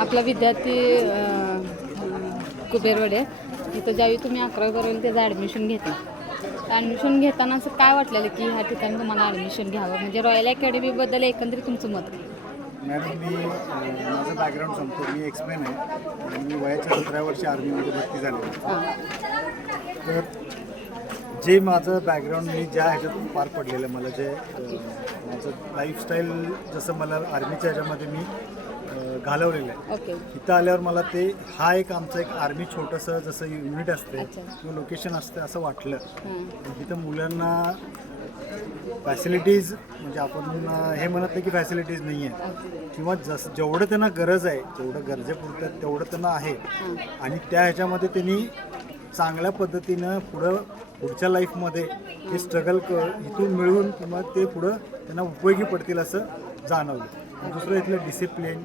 आपला विद्यार्थी कुबेरवडे इथं ज्यावेळी तुम्ही 11वी त्याचं ॲडमिशन घेतलं, ॲडमिशन घेताना असं काय वाटलेलं की ह्या ठिकाणी तुम्हाला ॲडमिशन घ्यावं, म्हणजे रॉयल अकॅडमीबद्दल एकंदरीत तुमचं मत? मॅडम, मी माझं बॅकग्राऊंड सांगतो. मी एक्समेन आहे आणि मी वयाच्या 17 वर्षी आर्मीमध्ये भरती झाले. तर जे माझं बॅकग्राऊंड मी ज्या ह्याच्यातून पार पडलेलं, मला जे माझं लाईफस्टाईल जसं मला आर्मीच्या ह्याच्यामध्ये मी घालवलेलं आहे, ओके. इथं आल्यावर मला ते हा एक आमचं एक आर्मी छोटंसं जसं युनिट असते किंवा लोकेशन असते असं वाटलं. इथं मुलांना फॅसिलिटीज, म्हणजे आपण हे म्हणत नाही की फॅसिलिटीज नाही आहे, किंवा जेवढं त्यांना गरज आहे, जेवढं गरजेपुरतं तेवढं त्यांना आहे, आणि त्या ह्याच्यामध्ये त्यांनी चांगल्या पद्धतीनं पुढच्या लाईफमध्ये हे स्ट्रगल इथून मिळवून किंवा ते पुढं त्यांना उपयोगी पडतील असं जाणवलं. दुसरं इथलं डिसिप्लिन,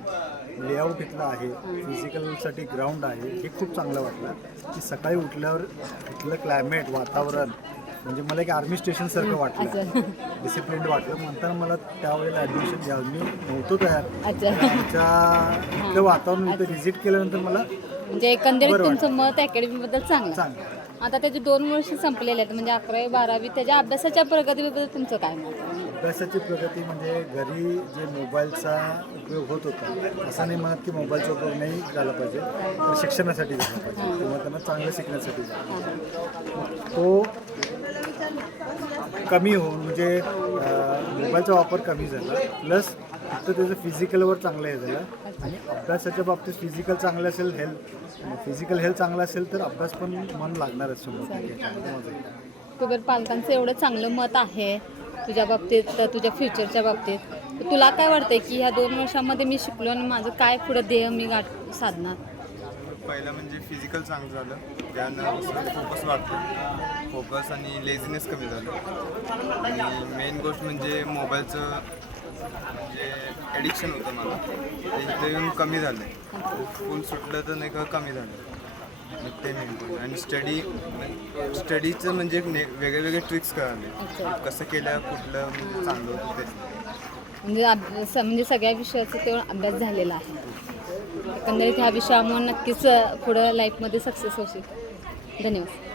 लेआउट इथलं आहे, फिजिकलसाठी ग्राउंड आहे, हे खूप चांगलं वाटलं. की सकाळी उठल्यावर इथलं क्लायमेट, वातावरण म्हणजे मला एक आर्मी स्टेशनसारखं वाटलं, डिसिप्लिन वाटलं. म्हणताना मला त्यावेळेला ॲडमिशन घ्यावं, मी नव्हतो तयार. आमच्या इथलं वातावरण इथं व्हिजिट केल्यानंतर मला म्हणजे एकंदरीत तुमचं मत अकॅडमीबद्दल चांगलं. आता त्याचे 2 वर्ष संपलेले आहेत, म्हणजे 11वी 12वी, त्याच्या अभ्यासाच्या प्रगतीबद्दल तुमचं काय मत? अभ्यासाची प्रगती म्हणजे घरी जे मोबाईलचा उपयोग होत होता, असं नाही म्हणत की मोबाईलचा उपयोग नाही झाला पाहिजे, तर शिक्षणासाठी झाला पाहिजे किंवा त्यांना चांगलं शिकण्यासाठी झाला. तो कमी होऊन म्हणजे मोबाईलचा वापर कमी झाला, प्लस फक्त त्याचं फिजिकलवर चांगलं हे झालं. आणि अभ्यासाच्या बाबतीत फिजिकल चांगलं असेल, फिजिकल हेल्थ चांगलं असेल तर अभ्यास पण मन लागणारच 100%. कुबेर पालकांचं एवढं चांगलं मत आहे तुझ्या बाबतीत, तुझ्या फ्युचरच्या बाबतीत, तुला काय वाटतंय की ह्या 2 वर्षामध्ये मी शिकलो आणि माझं काय पुढं ध्येय मी साधणार? पहिलं म्हणजे फिजिकल चांगलं झालं, त्यानं फोकस वाढतो, फोकस आणि लेझीनेस कमी झालं. आणि मेन गोष्ट म्हणजे मोबाईलचं जे ॲडिक्शन होतं मला, ते इथं येऊन कमी झालं आहे. फुल सुटलं तर नाही का कमी झालं, मग ते मेन गोष्ट. आणि स्टडीचं म्हणजे वेगळे वेगळे ट्रिक्स कळाले, कसं केलं, कुठलं म्हणजे चांगलं होतं ते. म्हणजे सगळ्या विषयाचा तेवढा अभ्यास झालेला आहे. एकंदरीत ह्या विषयामुळे नक्कीच पुढं लाईफमध्ये सक्सेस होशील. धन्यवाद.